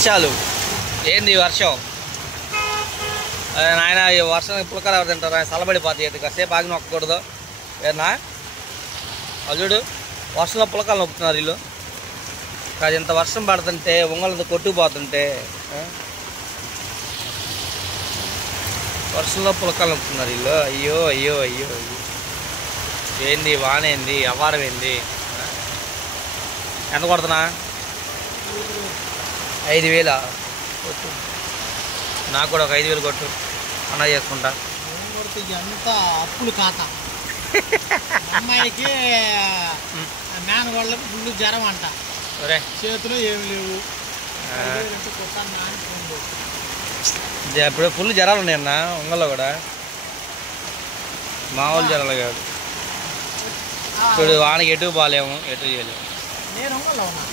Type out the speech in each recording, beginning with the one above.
వర్షాలు ఏంది వర్షం? నాయన ఈ వర్షం పులకలు ఎవరు తింటారు? చల్లబడిపోతాయి. కాసేపు ఆగి నొక్కకూడదు ఏనా? అల్లుడు వర్షంలో పులకలు నొక్కుతున్నారు వీళ్ళు. కాదు ఇంత వర్షం పడుతుంటే ఉంగలతో కొట్టుకుపోతుంటే వర్షంలో పులకలు నొక్కుతున్నారు వీళ్ళు. అయ్యో అయ్యో అయ్యో అయ్యో. ఏంది వానేంది అవారం ఏంది? ఎంత కొడుతున్నా? 5,000 కొట్టు. నాకు కూడా ఒక 5,000 కొట్టు. అన్నా చేసుకుంటా. ఎంత అప్పులు ఖాతా అమ్మాయికి మేనగోళ్ళకి ఫుల్ జ్వరం అంట. చేతిలో ఏమి లేవు. ఇప్పుడు ఫుల్ జ్వరాలు ఉన్నాయి అన్న ఒంగల్లో కూడా. మామూలు జ్వరాలు కాదు. చూడు వానకి ఎటు పోలేము, ఎటు చేయలేము. నేను ఒంగోల్లో ఉన్నా.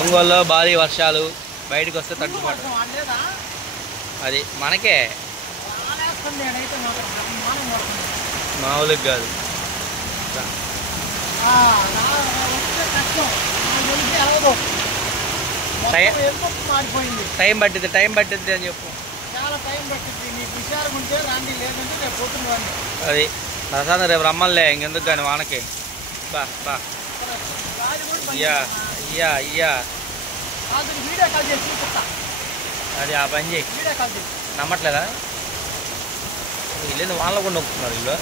ఒంగోలులో భారీ వర్షాలు, బయటకు వస్తే తట్టుకోవడం అది మనకే మామూలుగా కాదు. టైం పట్టిద్ది అని చెప్పు. చాలా టైం పట్టింది. నీకు విచారం ఉంటే రాండి, లేదంటే రేపు పొద్దున రండి. అది ప్రసాదం రేపు రమ్మలే ఇంకెందుకు కానీ వానకి. బా బా అయ్యా అయ్యా అయ్యా వీడియో కాల్ చేసి చూపిస్తా. అది ఆ పని చేయి. వీడియో కాల్ చేసి నమ్మట్లేదా? వీళ్ళు వానలో కూడా నొక్కుతున్నారు వీళ్ళు.